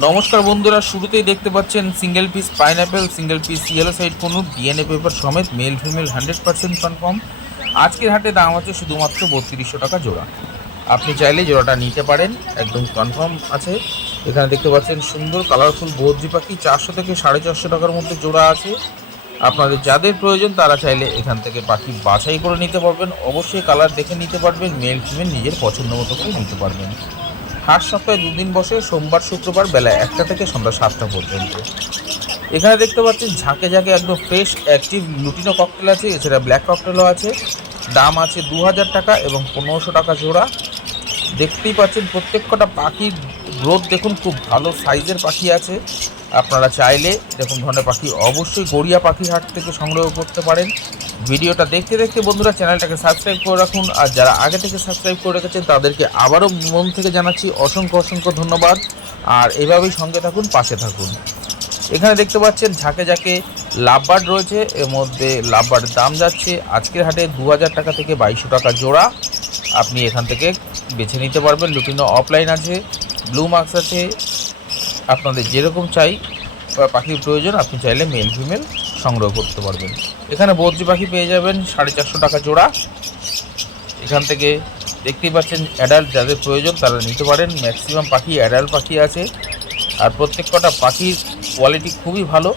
নমস্কার বন্ধুরা, শুরুতেই দেখতে পাচ্ছেন single piece pineapple, single piece yellow side কোনুর, DNA paper সমেত, মেল ফিমেল 100% কনফার্ম। আজকের হাটে দাম আছে শুধুমাত্র 3200 টাকা জোড়া। আপনি চাইলে জোড়াটা নিতে পারেন, একদম কনফার্ম আছে। এখানে দেখতে পাচ্ছেন সুন্দর কালারফুল বদ্রি পাখি, 400 থেকে 450 টাকার মধ্যে জোড়া আছে। আপনাদের যাদের প্রয়োজন তারা চাইলে এখান থেকে পাখি বাছাই করে নিতে পারবেন। অবশ্যই কালার দেখে নিতে পারবেন, মেল ফিমেল নিজের পছন্দ মতো করে নিতে পারবেন। হাট সপ্তাহে 2 দিন বসে, সোমবার শুক্রবার বেলা 1টা থেকে সন্ধ্যা 7টা পর্যন্ত। এখানে দেখতে পাচ্ছেন ঝাঁকে ঝাঁকে একদম ফ্রেশ অ্যাক্টিভ লুটিনো ককটেল আছে, এছাড়া ব্ল্যাক ককটেলও আছে। দাম আছে 2000 টাকা এবং 1500 টাকা জোড়া। দেখতেই পাচ্ছেন প্রত্যেক কটা পাখির গ্রোথ দেখুন, খুব ভালো সাইজের পাখি আছে। আপনারা চাইলে এরকম ধরনের পাখি অবশ্যই গড়িয়া পাখির হাট থেকে সংগ্রহ করতে পারেন। ভিডিওটা দেখতে দেখতে বন্ধুরা চ্যানেলটাকে সাবস্ক্রাইব করে রাখুন, আর যারা আগে থেকে সাবস্ক্রাইব করে রেখেছেন তাদেরকে আবারও মন থেকে জানাচ্ছি অসংখ্য অসংখ্য ধন্যবাদ। আর এভাবেই সঙ্গে থাকুন, পাশে থাকুন। এখানে দেখতে পাচ্ছেন ঝাঁকে ঝাঁকে লাভবার্ড রয়েছে, এর মধ্যে লাভবার্ডের দাম যাচ্ছে আজকের হাটে 2000 টাকা থেকে 2200 টাকা জোড়া। আপনি এখান থেকে বেছে নিতে পারবেন। লুটিনো অফলাইন আছে, ব্লু মার্কস আছে। আপনাদের যেরকম চাই পাখির প্রয়োজন আপনি চাইলে মেল ফিমেল সংগ্রহ করতে পারবেন। এখানে বদ্রি পাখি পেয়ে যাবেন 450 টাকা জোড়া। এখান থেকে দেখতেই পাচ্ছেন অ্যাডাল্ট যাদের প্রয়োজন তারা নিতে পারেন। ম্যাক্সিমাম পাখি অ্যাডাল্ট পাখি আছে, আর প্রত্যেক কটা পাখির কোয়ালিটি খুবই ভালো।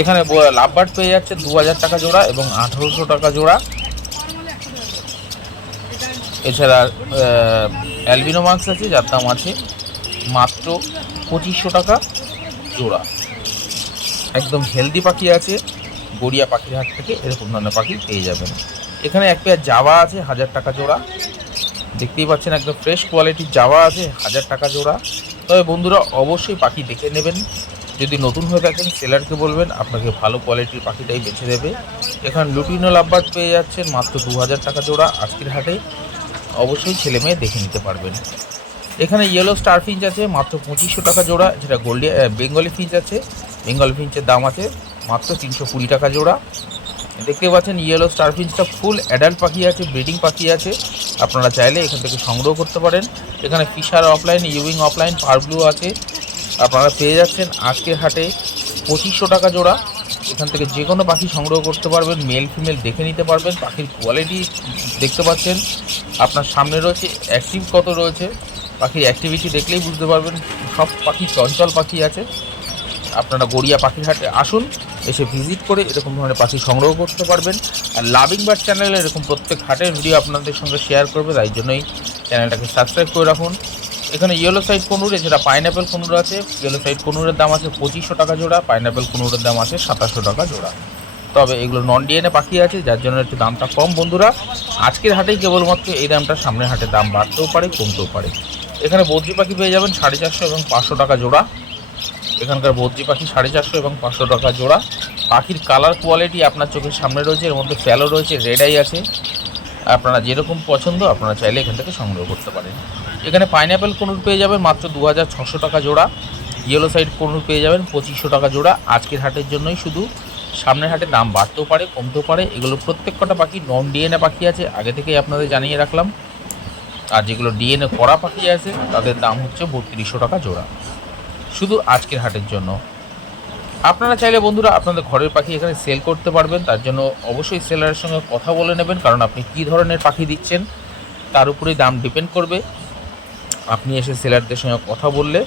এখানে লাভবার্ড পেয়ে যাচ্ছে 2000 টাকা জোড়া এবং 1800 টাকা জোড়া। এছাড়া অ্যালবিনো মার্কস আছে, যার দাম আছে মাত্র 2500 টাকা জোড়া। একদম হেলদি পাখি আছে, গড়িয়া পাখির হাট থেকে এরকম ধরনের পাখি পেয়ে যাবেন। এখানে এক পেয়ার জাভা আছে 1000 টাকা জোড়া। দেখতেই পাচ্ছেন একদম ফ্রেশ কোয়ালিটির জাভা আছে 1000 টাকা জোড়া। তবে বন্ধুরা অবশ্যই পাখি দেখে নেবেন। যদি নতুন হয়ে থাকেন সেলারকে বলবেন আপনাকে ভালো কোয়ালিটির পাখিটাই বেছে দেবে। এখানে লুটিনো লাভবার্ড পেয়ে যাচ্ছেন মাত্র 2000 টাকা জোড়া আজকের হাটে। অবশ্যই ছেলে মেয়ে দেখে নিতে পারবেন। এখানে ইয়েলো স্টার ফিঞ্চ আছে মাত্র 2500 টাকা জোড়া। যেটা বেঙ্গলি ফিঞ্চ আছে, বেঙ্গলি ফিঞ্চের দাম আছে মাত্র 320 টাকা জোড়া। দেখতে পাচ্ছেন ইয়েলো স্টার ফিঞ্চটা ফুল অ্যাডাল্ট পাখি আছে, ব্রিডিং পাখি আছে। আপনারা চাইলে এখান থেকে সংগ্রহ করতে পারেন। এখানে ফিশার অফলাইন, ইউইং অফলাইন, পার ব্লু আছে। আপনারা পেয়ে যাচ্ছেন আজকের হাটে 2500 টাকা জোড়া। এখান থেকে যে কোনো পাখি সংগ্রহ করতে পারবেন, মেল ফিমেল দেখে নিতে পারবেন। পাখির কোয়ালিটি দেখতে পাচ্ছেন আপনার সামনে রয়েছে, অ্যাক্টিভ কত রয়েছে পাখির অ্যাক্টিভিটি দেখলেই বুঝতে পারবেন। সব পাখি চঞ্চল পাখি আছে। আপনারা গড়িয়া পাখির হাটে আসুন, এসে ভিজিট করে এরকম ধরনের পাখি সংগ্রহ করতে পারবেন। আর লাভিং বার্ড চ্যানেলে এরকম প্রত্যেক হাটের ভিডিও আপনাদের সঙ্গে শেয়ার করবে, তাই জন্যই চ্যানেলটাকে সাবস্ক্রাইব করে রাখুন। এখানে ইয়েলো সাইড কনুর, এছাড়া পাইনঅ্যাপেল কনুর আছে। ইয়েলো সাইড কনুরের দাম আছে 2500 টাকা জোড়া, পাইনঅ্যাপেল কনুরের দাম আছে 2700 টাকা জোড়া। তবে এগুলো নন ডিএনএ পাখি আছে, যার জন্য একটু দামটা কম বন্ধুরা। আজকের হাটেই কেবলমাত্র এই দামটা, সামনের হাটে দাম বাড়তেও পারে কমতেও পারে। এখানে বদ্রি পাখি পেয়ে যাবেন 450 এবং 500 টাকা জোড়া। এখানকার বদ্রি পাখি 450 এবং 500 টাকা জোড়া। পাখির কালার কোয়ালিটি আপনার চোখের সামনে রয়েছে, এর মধ্যে ফ্যালো রয়েছে, রেড আই আছে। আপনারা যেরকম পছন্দ আপনারা চাইলে এখান থেকে সংগ্রহ করতে পারেন। এখানে পাইনঅ্যাপেল কনুর পেয়ে যাবেন মাত্র 2600 টাকা জোড়া। ইয়েলো সাইড কনুর পেয়ে যাবেন 2500 টাকা জোড়া। আজকের হাটের জন্যই শুধু, সামনের হাটে দাম বাড়তেও পারে কমতেও পারে। এগুলো প্রত্যেক কটা পাখি নন ডিএনএ পাখি আছে, আগে থেকেই আপনাদের জানিয়ে রাখলাম। আর যেগুলো ডিএনএ করা পাখি আছে তাদের দাম হচ্ছে 3200 টাকা জোড়া, শুধু আজকের হাটের জন্য। আপনারা চাইলে বন্ধুরা আপনাদের ঘরের পাখি এখানে সেল করতে পারবেন। তার জন্য অবশ্যই সেলারের সঙ্গে কথা বলে নেবেন, কারণ আপনি কী ধরনের পাখি দিচ্ছেন তার উপরেই দাম ডিপেন্ড করবে। আপনি এসে সেলারদের সঙ্গে কথা বললে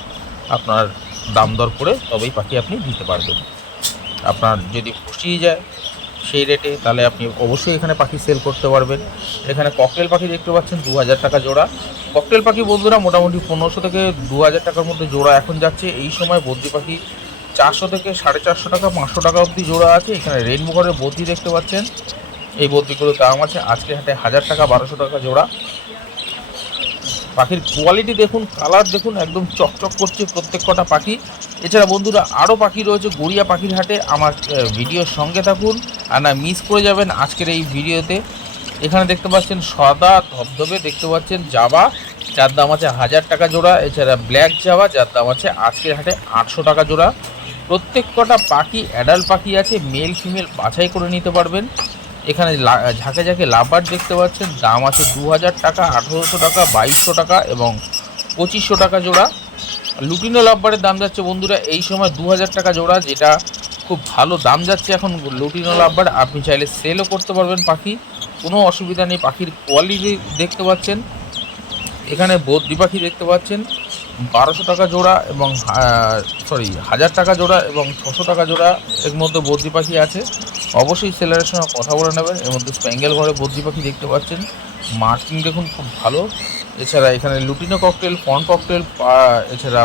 আপনার দাম দর করে তবেই পাখি আপনি দিতে পারবেন। আপনার যদি পুষিয়ে যায় সেই রেটে, তাহলে আপনি অবশ্যই এখানে পাখি সেল করতে পারবেন। এখানে ককটেল পাখি দেখতে পাচ্ছেন 2000 টাকা জোড়া। ককটেল পাখি বন্ধুরা মোটামুটি 1500 থেকে 2000 টাকার মধ্যে জোড়া এখন যাচ্ছে। এই সময় বদ্রি পাখি 400 থেকে 450 টাকা, 500 টাকা অবধি জোড়া আছে। এখানে রেইনবো ঘরের বদ্রি দেখতে পাচ্ছেন, এই বদ্রিগুলোর দাম আছে আজকে হাটে 1000 টাকা, 1200 টাকা জোড়া। পাখির কোয়ালিটি দেখুন, কালার দেখুন, একদম চকচক করছে প্রত্যেক কটা পাখি। এছাড়া বন্ধুরা আরও পাখি রয়েছে গড়িয়া পাখির হাটে। আমার ভিডিওর সঙ্গে থাকুন, আর না মিস করে যাবেন আজকের এই ভিডিওতে। এখানে দেখতে পাচ্ছেন সাদা ধবধবে দেখতে পাচ্ছেন জাভা, যার দাম আছে 1000 টাকা জোড়া। এছাড়া ব্ল্যাক জাভা, যার দাম আছে আজকের হাটে 800 টাকা জোড়া। প্রত্যেক কটা পাখি অ্যাডাল্ট পাখি আছে, মেল ফিমেল বাছাই করে নিতে পারবেন। এখানে ঝাঁকে ঝাঁকে লাভবার্ড দেখতে পাচ্ছেন, দাম আছে 2000 টাকা, 1800 টাকা, 2200 টাকা এবং 2500 টাকা জোড়া। লুটিনো লাভবারের দাম যাচ্ছে বন্ধুরা এই সময় 2000 টাকা জোড়া, যেটা খুব ভালো দাম যাচ্ছে এখন লুটিনো লাভবার। আপনি চাইলে সেলও করতে পারবেন পাখি, কোনো অসুবিধা নেই। পাখির কোয়ালিটি দেখতে পাচ্ছেন, এখানে বদ্রি পাখি দেখতে পাচ্ছেন 1200 টাকা জোড়া এবং 1000 টাকা জোড়া এবং 600 টাকা জোড়া। এর মধ্যে বদ্রি পাখি আছে, অবশ্যই সেলারের সঙ্গে কথা বলে নেবেন। এর মধ্যে স্প্যাঙ্গেল ঘরে বদ্রি পাখি দেখতে পাচ্ছেন, মার্কিং দেখুন খুব ভালো। এছাড়া এখানে লুটিনো ককটেল, ফন ককটেল, এছাড়া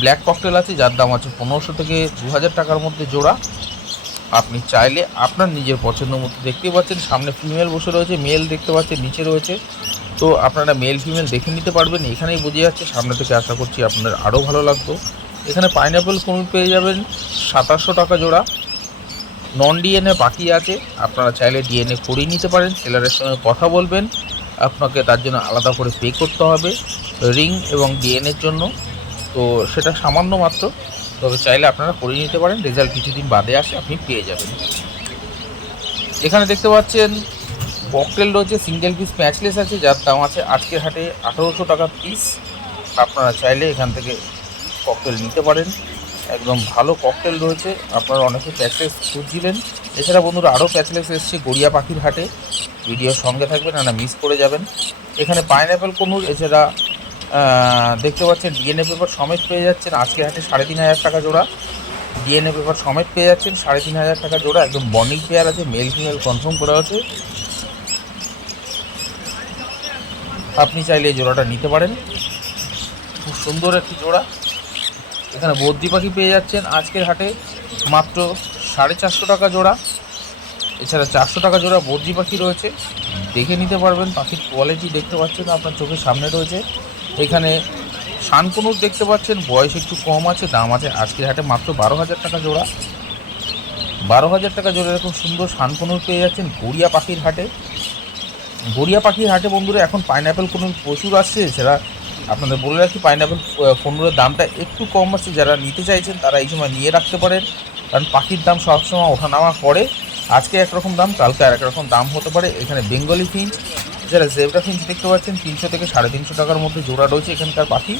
ব্ল্যাক ককটেল আছে, যার দাম আছে 1500 থেকে 2000 টাকার মধ্যে জোড়া। আপনি চাইলে আপনার নিজের পছন্দ মতো দেখতে পাচ্ছেন, সামনে ফিমেল বসে রয়েছে, মেল দেখতে পাচ্ছেন নিচে রয়েছে। তো আপনারা মেল ফিমেল দেখে নিতে পারবেন, এখানেই বোঝা যাচ্ছে। সামনে থেকে আশা করছি আপনাদের আরও ভালো লাগতো। এখানে পাইনঅ্যাপেল কুনুর পেয়ে যাবেন 2700 টাকা জোড়া। নন ডিএনএ পাখি আছে, আপনারা চাইলে ডিএনএ করিয়ে নিতে পারেন। সেলারের সঙ্গে কথা বলবেন, আপনাকে তার জন্য আলাদা করে পে করতে হবে রিং এবং ডিএনএর জন্য, তো সেটা সামান্য মাত্র। তবে চাইলে আপনারা করিয়ে নিতে পারেন, রেজাল্ট কিছুদিন বাদে আসে, আপনি পেয়ে যাবেন। এখানে দেখতে পাচ্ছেন ককটেল রয়েছে, সিঙ্গেল পিস প্যাচলেস আছে, যার দাম আছে আজকের হাটে 1800 টাকা পিস। আপনারা চাইলে এখান থেকে ককটেল নিতে পারেন, একদম ভালো ককটেল রয়েছে। আপনারা অনেকে প্যাচলেস খুঁজছিলেন, এছাড়া বন্ধুরা আরও প্যাচলেস এসছে গড়িয়া পাখির হাটে, ভিডিওর সঙ্গে থাকবেন, না মিস করে যাবেন। এখানে পাইনঅ্যাপেল কনুর, এছাড়া দেখতে পাচ্ছেন ডিএনএ পেপার সমেত পেয়ে যাচ্ছেন আজকের হাটে 3500 টাকা জোড়া। ডিএনএ পেপার সমেত পেয়ে যাচ্ছেন 3500 টাকা জোড়া, একদম বন্ডিং পেয়ার আছে, মেল ফিমেল কনফার্ম করা আছে। আপনি চাইলে এই জোড়াটা নিতে পারেন, খুব সুন্দর একটি জোড়া। এখানে বদ্রি পাখি পেয়ে যাচ্ছেন আজকের হাটে মাত্র 450 টাকা জোড়া। এছাড়া 400 টাকা জোড়া বদ্রি পাখি রয়েছে, দেখে নিতে পারবেন। পাখির কোয়ালিটি দেখতে পাচ্ছেন, আপনার চোখের সামনে রয়েছে। এখানে শানকুনুর দেখতে পাচ্ছেন, বয়স একটু কম আছে, দাম আছে আজকের হাটে মাত্র 12,000 টাকা জোড়া। 12,000 টাকা জোড়া এরকম সুন্দর শানকুনুর পেয়ে যাচ্ছেন গড়িয়া পাখির হাটে। গড়িয়া পাখির হাটে বন্ধুরা এখন পাইনঅ্যাপেল কুনুর প্রচুর আসছে। এছাড়া আপনাদের বলে রাখি, পাইনঅ্যাপেল কুনুরের দামটা একটু কম আছে, যারা নিতে চাইছেন তারা এই সময় নিয়ে রাখতে পারেন, কারণ পাখির দাম সবসময় ওঠানামা করে। আজকে একরকম দাম, কালকে আর একরকম দাম হতে পারে। এখানে বেঙ্গলি ফিঞ্চ, যারা জেব্রা ফিঞ্চ দেখতে পাচ্ছেন 300 থেকে 350 টাকার মধ্যে জোড়া রয়েছে এখানকার পাখি।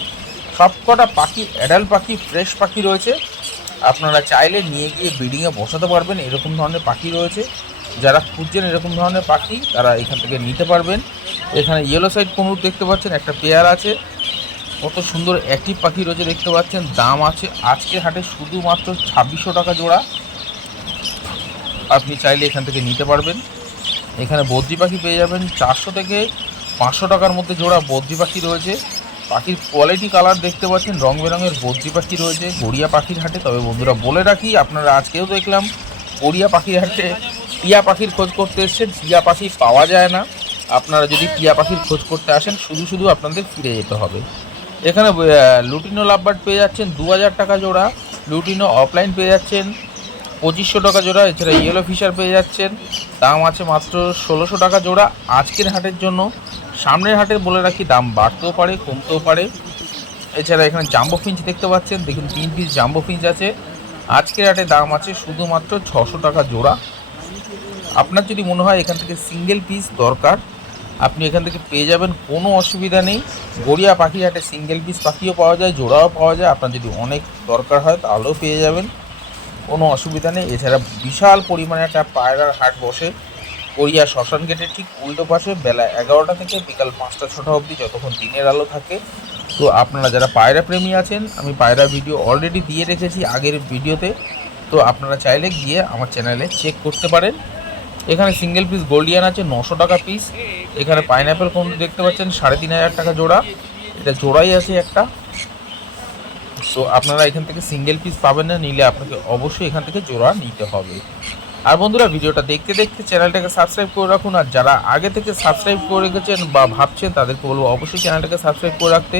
সবকটা পাখি অ্যাডাল্ট পাখি, ফ্রেশ পাখি রয়েছে, আপনারা চাইলে নিয়ে গিয়ে ব্রিডিংয়ে বসাতে পারবেন। এরকম ধরনের পাখি রয়েছে, যারা খুঁজছেন এরকম ধরনের পাখি তারা এখান থেকে নিতে পারবেন। এখানে ইয়েলো সাইড কুনুর দেখতে পাচ্ছেন, একটা পেয়ার আছে, কত সুন্দর অ্যাক্টিভ পাখি রয়েছে দেখতে পাচ্ছেন। দাম আছে আজকের হাটে শুধুমাত্র 2600 টাকা জোড়া। আপনি চাইলে এখান থেকে নিতে পারবেন। এখানে বদ্রি পাখি পেয়ে যাবেন 400 থেকে 500 টাকার মধ্যে জোড়া বদ্রি পাখি রয়েছে। পাখির কোয়ালিটি কালার দেখতে পাচ্ছেন, রং বেরঙের বদ্রি পাখি রয়েছে গড়িয়া পাখির হাটে। তবে বন্ধুরা বলে রাখি, আপনারা আজকেও দেখলাম গড়িয়া পাখির হাটে টিয়া পাখির খোঁজ করতে এসেছেন, টিয়া পাখি পাওয়া যায় না। আপনারা যদি টিয়া পাখির খোঁজ করতে আসেন, শুধু শুধু আপনাদের ফিরে যেতে হবে। এখানে লুটিনো লাভবার্ড পেয়ে যাচ্ছেন 2000 টাকা জোড়া। লুটিনো অফলাইন পেয়ে যাচ্ছেন 2500 টাকা জোড়া। এছাড়া ইয়েলো ফিশার পেয়ে যাচ্ছেন, দাম আছে মাত্র 1600 টাকা জোড়া আজকের হাটের জন্য। সামনের হাটে বলে রাখি দাম বাড়তেও পারে, কমতেও পারে। এছাড়া এখানে জাম্বো ফিঞ্চ দেখতে পাচ্ছেন, দেখুন 3 পিস জাম্বো ফিঞ্চ আছে, আজকের হাটে দাম আছে শুধুমাত্র 600 টাকা জোড়া। আপনার যদি মনে হয় এখান থেকে সিঙ্গেল পিস দরকার, আপনি এখান থেকে পেয়ে যাবেন, কোনো অসুবিধা নেই। গড়িয়া পাখি হাটে সিঙ্গেল পিস পাখিও পাওয়া যায়, জোড়াও পাওয়া যায়। আপনার যদি অনেক দরকার হয় তাহলেও পেয়ে যাবেন, কোনো অসুবিধা নেই। এছাড়া বিশাল পরিমাণে একটা পায়রার হাট বসে গড়িয়া শ্মশান গেটের ঠিক উল্টো পাশে, বেলা 11টা থেকে বিকাল 5টা-6টা অবধি, যতক্ষণ দিনের আলো থাকে। তো আপনারা যারা পায়রা প্রেমী আছেন, আমি পায়রা ভিডিও অলরেডি দিয়ে রেখেছি আগের ভিডিওতে, তো আপনারা চাইলে গিয়ে আমার চ্যানেলে চেক করতে পারেন। এখানে সিঙ্গেল পিস গোল্ডিয়ান আছে 900 টাকা পিস। এখানে পাইনঅ্যাপেল কোন দেখতে পাচ্ছেন 3500 টাকা জোড়া, এটা জোড়াই আছে একটা। তো আপনারা এখান থেকে সিঙ্গেল পিস পাবেন না, নিলে আপনাকে অবশ্যই এখান থেকে জোড়া নিতে হবে। আর বন্ধুরা ভিডিওটা দেখতে দেখতে চ্যানেলটাকে সাবস্ক্রাইব করে রাখুন। আর যারা আগে থেকে সাবস্ক্রাইব করে রেখেছেন বা ভাবছেন, তাদেরকে বলবো অবশ্যই চ্যানেলটাকে সাবস্ক্রাইব করে রাখতে,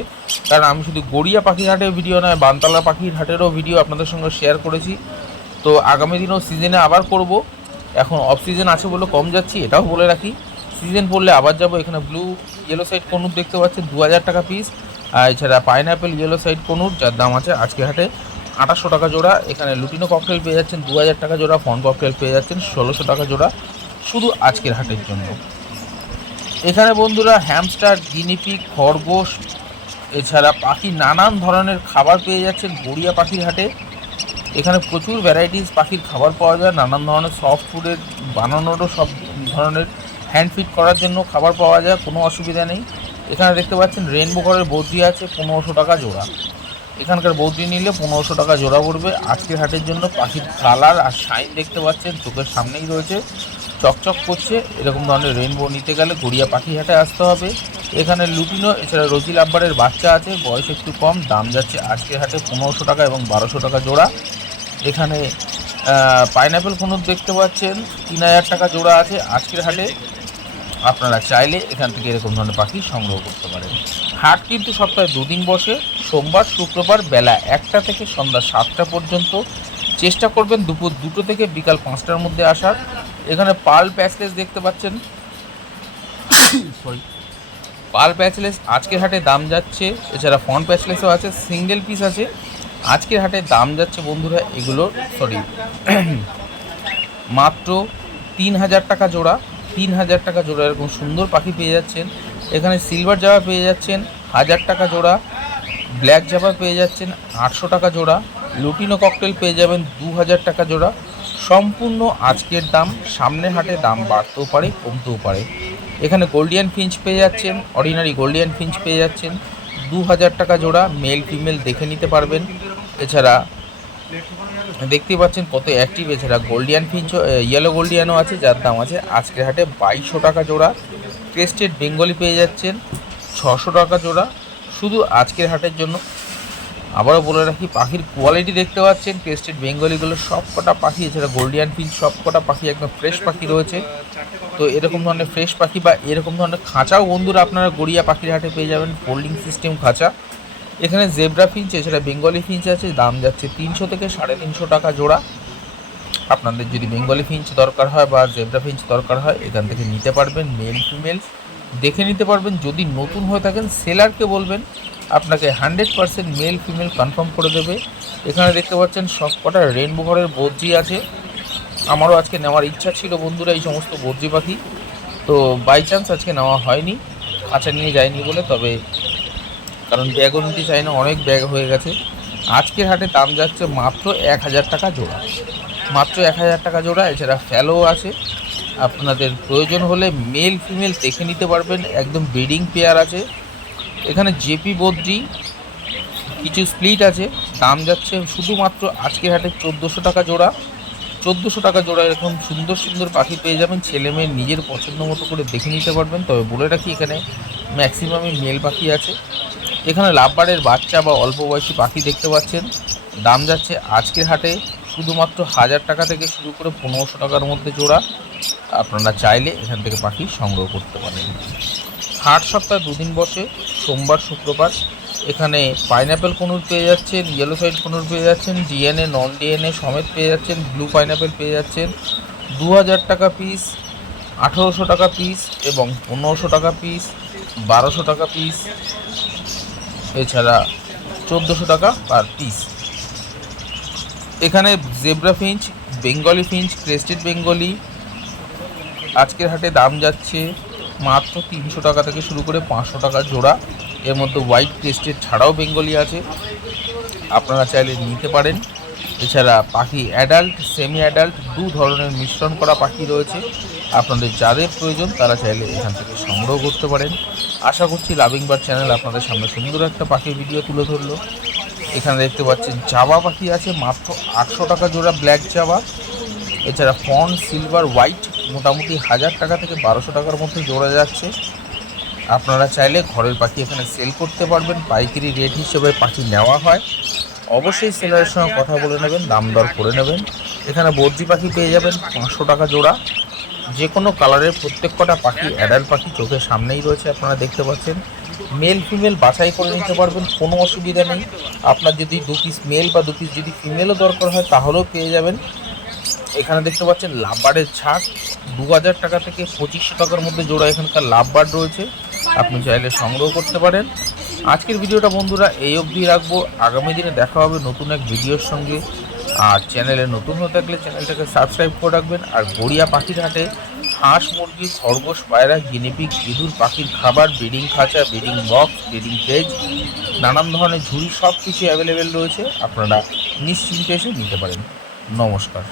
কারণ আমি শুধু গড়িয়া পাখির হাটের ভিডিও নয়, বানতলা পাখির হাটেরও ভিডিও আপনাদের সঙ্গে শেয়ার করেছি। তো আগামী দিনেও সিজনে আবার করব। এখন অফ সিজন আছে বলে কম যাচ্ছি, এটাও বলে রাখি, সিজন পড়লে আবার যাব। এখানে ব্লু ইয়েলো সাইড কনুর দেখতে পাচ্ছেন 2000 টাকা পিস। আর এছাড়া পাইনঅ্যাপেল ইয়েলো সাইড কনুর, যার দাম আছে আজকে হাটে 2800 টাকা জোড়া। এখানে লুটিনো ককটেল পেয়ে যাচ্ছেন 2000 টাকা জোড়া, ফন ককটেল পেয়ে যাচ্ছেন 1600 টাকা জোড়া, শুধু আজকের হাটের জন্য। এখানে বন্ধুরা হ্যামস্টার, গিনিপিগ, খরগোশ, এছাড়া পাখির নানান ধরনের খাবার পেয়ে যাচ্ছেন গড়িয়া পাখির হাটে। এখানে প্রচুর ভ্যারাইটিস পাখির খাবার পাওয়া যায়, নানান ধরনের সফট ফুডের বানানোরও সব ধরনের হ্যান্ড ফিড করার জন্য খাবার পাওয়া যায়, কোনো অসুবিধা নেই। এখানে দেখতে পাচ্ছেন রেনবো ঘরের বদ্রি আছে 1500 টাকা জোড়া। এখানকার বদ্রি নিলে 1500 টাকা জোড়া পড়বে। আজকের হাটের জন্য পাখির কালার আর শাইন দেখতে পাচ্ছেন, চোখের সামনেই রয়েছে, চকচক করছে। এরকম ধরনের রেনবো নিতে গেলে গড়িয়া পাখি হাটে আসতে হবে। এখানে লুটিনো এছাড়া রোজি লাব্বারের বাচ্চা আছে, বয়স একটু কম, দাম যাচ্ছে আজকের হাটে 1500 টাকা এবং 1200 টাকা জোড়া। এখানে পাইনঅ্যাপেল কুনুর দেখতে পাচ্ছেন 3000 টাকা জোড়া আছে আজকের হাটে। আপনারা চাইলে এখান থেকে এরকম ধরনের পাখি সংগ্রহ করতে পারেন। হাট কিন্তু সপ্তাহে 2 দিন বসে, সোমবার শুক্রবার বেলা 1টা থেকে সন্ধ্যা 7টা পর্যন্ত। চেষ্টা করবেন দুপুর 2টো থেকে বিকাল 5টার মধ্যে আসার। এখানে পার্ল প্যাচলেস দেখতে পাচ্ছেন, সরি, পার্ল প্যাচলেস আজকের হাটে দাম যাচ্ছে, এছাড়া ফন প্যাচলেসও আছে, সিঙ্গেল পিস আছে। আজকের হাটে দাম যাচ্ছে বন্ধুরা এগুলো মাত্র 3000 টাকা জোড়া। 3000 টাকা জোড়া এরকম সুন্দর পাখি পেয়ে যাচ্ছেন। এখানে সিলভার জাভা পেয়ে যাচ্ছেন 1000 টাকা জোড়া, ব্ল্যাক জাভা পেয়ে যাচ্ছেন 800 টাকা জোড়া, লুটিনো ককটেল পেয়ে যাবেন 2000 টাকা জোড়া। সম্পূর্ণ আজকের দাম, সামনের হাটে দাম বাড়তেও পারে কমতেও পারে। এখানে গোল্ডিয়ান ফিঞ্চ পেয়ে যাচ্ছেন, অর্ডিনারি গোল্ডিয়ান ফিঞ্চ পেয়ে যাচ্ছেন 2000 টাকা জোড়া, মেল ফিমেল দেখে নিতে পারবেন। এছাড়া দেখতে পাচ্ছেন কত অ্যাক্টিভ। এছাড়া গোল্ডিয়ান ফিঞ্চ ইয়েলো গোল্ডিয়ানও আছে, যার দাম আছে আজকের হাটে 2200 টাকা জোড়া। ক্রেস্টেড বেঙ্গলি পেয়ে যাচ্ছেন 600 টাকা জোড়া শুধু আজকের হাটের জন্য। আবারও বলে রাখি, পাখির কোয়ালিটি দেখতে পাচ্ছেন, ক্রেস্টেড বেঙ্গলিগুলো সব কটা পাখি, এছাড়া গোল্ডিয়ান ফিঞ্চ সব কটা পাখি একদম ফ্রেশ পাখি রয়েছে। তো এরকম ধরনের ফ্রেশ পাখি বা এরকম ধরনের খাঁচাও বন্ধুরা আপনারা গড়িয়া পাখির হাটে পেয়ে যাবেন, ফোল্ডিং সিস্টেম খাঁচা। এখানে জেব্রা ফিঞ্চ এছাড়া বেঙ্গলি ফিঞ্চ আছে, দাম যাচ্ছে 300 থেকে 350 টাকা জোড়া। আপনাদের যদি বেঙ্গলি ফিঞ্চ দরকার হয় বা জেব্রা ফিঞ্চ দরকার হয় এখান থেকে নিতে পারবেন, মেল ফিমেল দেখে নিতে পারবেন। যদি নতুন হয়ে থাকেন সেলারকে বলবেন আপনাকে 100% মেল ফিমেল কনফার্ম করে দেবে। এখানে দেখতে পাচ্ছেন সব কটা রেনবো ঘরের বদ্রি আছে। আমারও আজকে নেওয়ার ইচ্ছা ছিল বন্ধুরা এই সমস্ত বদ্রি পাখি, তো বাই চান্স আজকে নেওয়া হয়নি, খাঁচা নিয়ে যায়নি বলে। তবে কারণ ব্যাগও নিতে চাই না, অনেক ব্যাগ হয়ে গেছে। আজকের হাটে দাম যাচ্ছে মাত্র 1000 টাকা জোড়া, মাত্র 1000 টাকা জোড়া। এছাড়া ফ্যালো আছে, আপনাদের প্রয়োজন হলে মেল ফিমেল দেখে নিতে পারবেন, একদম ব্রিডিং পেয়ার আছে। এখানে জেপি বদ্রি কিছু স্প্লিট আছে, দাম যাচ্ছে শুধুমাত্র আজকের হাটে 1400 টাকা জোড়া। 1400 টাকা জোড়া এরকম সুন্দর সুন্দর পাখি পেয়ে যাবেন, ছেলে মেয়ে নিজের পছন্দ মতো করে দেখে নিতে পারবেন। তবে বলে রাখি এখানে ম্যাক্সিমামই মেল পাখি আছে। এখানে লাভবারের বাচ্চা বা অল্প বয়সী পাখি দেখতে পাচ্ছেন, দাম যাচ্ছে আজকের হাটে শুধুমাত্র 1000 টাকা থেকে শুরু করে 1500 টাকার মধ্যে জোড়া। আপনারা চাইলে এখান থেকে পাখি সংগ্রহ করতে পারেন। হাট সপ্তাহে 2 দিন বসে, সোমবার শুক্রবার। এখানে পাইনঅ্যাপেল কুনুর পেয়ে যাচ্ছেন, ইয়েলো সাইড কুনুর পেয়ে যাচ্ছেন, ডিএনএ নন ডিএনএ সমেত পেয়ে যাচ্ছেন, ব্লু পাইনঅ্যাপেল পেয়ে যাচ্ছেন 2000 টাকা পিস, 1800 টাকা পিস এবং 1500 টাকা পিস, 1200 টাকা পিস, এছাড়া 1400 টাকা পার পিস। এখানে zebra Finch, Bengali Finch, crested Bengali আজকের হাটে দাম যাচ্ছে মাত্র 300 টাকা থেকে শুরু করে 500 টাকা জোড়া। এর মধ্যে হোয়াইট ক্রেস্টেড ছাড়াও বেঙ্গলি আছে, আপনারা চাইলে নিতে পারেন। এছাড়া পাখি অ্যাডাল্ট সেমি অ্যাডাল্ট 2 ধরনের মিশ্রণ করা পাখি রয়েছে, আপনাদের যাদের প্রয়োজন তারা চাইলে এখান থেকে সংগ্রহ করতে পারেন। আশা করছি লাভিং বার্ড চ্যানেল আপনাদের সামনে সুন্দর একটা পাখির ভিডিও তুলে ধরলো। এখানে দেখতে পাচ্ছেন জাভা পাখি আছে মাত্র 800 টাকা জোড়া, ব্ল্যাক জাভা। এছাড়া ফন সিলভার হোয়াইট মোটামুটি 1000 টাকা থেকে 1200 টাকার মধ্যে জোড়া যাচ্ছে। আপনারা চাইলে ঘরের পাখি এখানে সেল করতে পারবেন, পাইকারি রেট হিসেবে পাখি নেওয়া হয়। অবশ্যই সেলারের সঙ্গে কথা বলে নেবেন, দাম দর করে নেবেন। এখানে বদ্রি পাখি পেয়ে যাবেন 500 টাকা জোড়া। যে কোনো কালারের প্রত্যেক কটা পাখি অ্যাডাল্ট পাখি চোখের সামনেই রয়েছে, আপনারা দেখতে পাচ্ছেন। মেল ফিমেল বাছাই করে নিতে পারবেন, কোনো অসুবিধা নেই। আপনার যদি 2 পিস মেল বা 2 পিস যদি ফিমেলও দরকার হয় তাহলেও পেয়ে যাবেন। এখানে দেখতে পাচ্ছেন লাভবার্ডের ছাট 2000 টাকা থেকে 2500 টাকার মধ্যে জোড়া এখানকার লাভবার্ড রয়েছে, আপনি চাইলে সংগ্রহ করতে পারেন। আজকের ভিডিওটা বন্ধুরা এই অবধি রাখবো, আগামী দিনে দেখা হবে নতুন এক ভিডিওর সঙ্গে। আর চ্যানেলে নতুন হয়ে থাকলে চ্যানেলটাকে সাবস্ক্রাইব করে রাখবেন। আর গড়িয়া পাখির হাটে হাঁস, মুরগি, খরগোশ, পায়রা, গিনিপিগ, ইঁদুর, পাখির খাবার, ব্রিডিং খাঁচা, ব্রিডিং বক্স, ব্রিডিং কেজ, নানান ধরনের ঝুড়ি সব কিছু অ্যাভেলেবেল রয়েছে। আপনারা নিশ্চিন্তে এসে নিতে পারেন। নমস্কার।